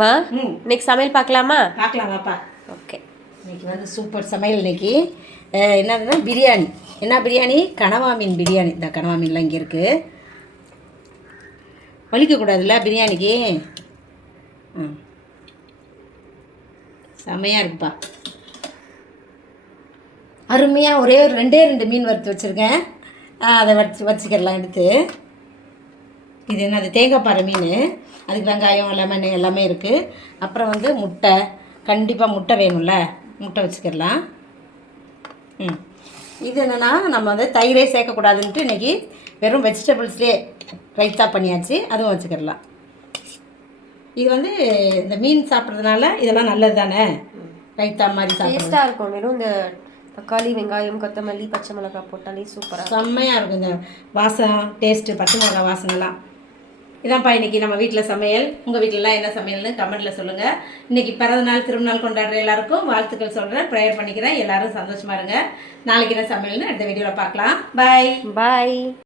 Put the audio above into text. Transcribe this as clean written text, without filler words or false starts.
மா இன்னைக்கு சமையல் பார்க்கலாமா? பார்க்கலாம் வாப்பா. ஓகே. இன்னைக்கு வந்து சூப்பர் சமையல். இன்னைக்கு என்னதுன்னா பிரியாணி. என்ன பிரியாணி? கனவா மீன் பிரியாணி. இந்த கனவா மீன்லாம் இங்கே இருக்குது. வலிக்கக்கூடாதுல்ல பிரியாணிக்கு. செமையாக இருக்குப்பா. அருமையாக ஒரே ஒரு ரெண்டு மீன் வறுத்து வச்சுருக்கேன். அதை வச்சுக்கிடலாம் எடுத்து. இது என்னது? தேங்காய் பாறை மீன். அதுக்கு வெங்காயம் லெமன் எல்லாமே இருக்குது. அப்புறம் வந்து முட்டை, கண்டிப்பாக முட்டை வேணும்ல, முட்டை வச்சுக்கிடலாம். இது என்னென்னா நம்ம வந்து தயிரே சேர்க்கக்கூடாதுன்ட்டு இன்றைக்கி வெறும் வெஜிடபிள்ஸ்லேயே ரைத்தா பண்ணியாச்சு. அதுவும் வச்சுக்கிடலாம். இது வந்து இந்த மீன் சாப்பிட்றதுனால இதெல்லாம் நல்லது தானே, ரைத்தா மாதிரி டேஸ்ட்டாக இருக்கும். வெறும் இந்த தக்காளி வெங்காயம் கொத்தமல்லி பச்சை மிளகாய் போட்டாலே சூப்பராக செம்மையாக இருக்கும். இந்த வாசம் டேஸ்ட்டு பச்சை மிளகாய் வாசனைலாம். இதான்ப்பா இன்றைக்கி நம்ம வீட்டில் சமையல். உங்கள் வீட்டிலலாம் என்ன சமையல்னு கமெண்ட்டில் சொல்லுங்கள். இன்றைக்கி பிறந்தநாள் திருநாள் கொண்டாடுற எல்லாருக்கும் வாழ்த்துக்கள் சொல்கிறேன், ப்ரேயர் பண்ணிக்கிறேன். எல்லோரும் சந்தோஷமாக இருங்க. நாளைக்கு என்ன சமையல்னு அடுத்த வீடியோவில் பார்க்கலாம். பாய்.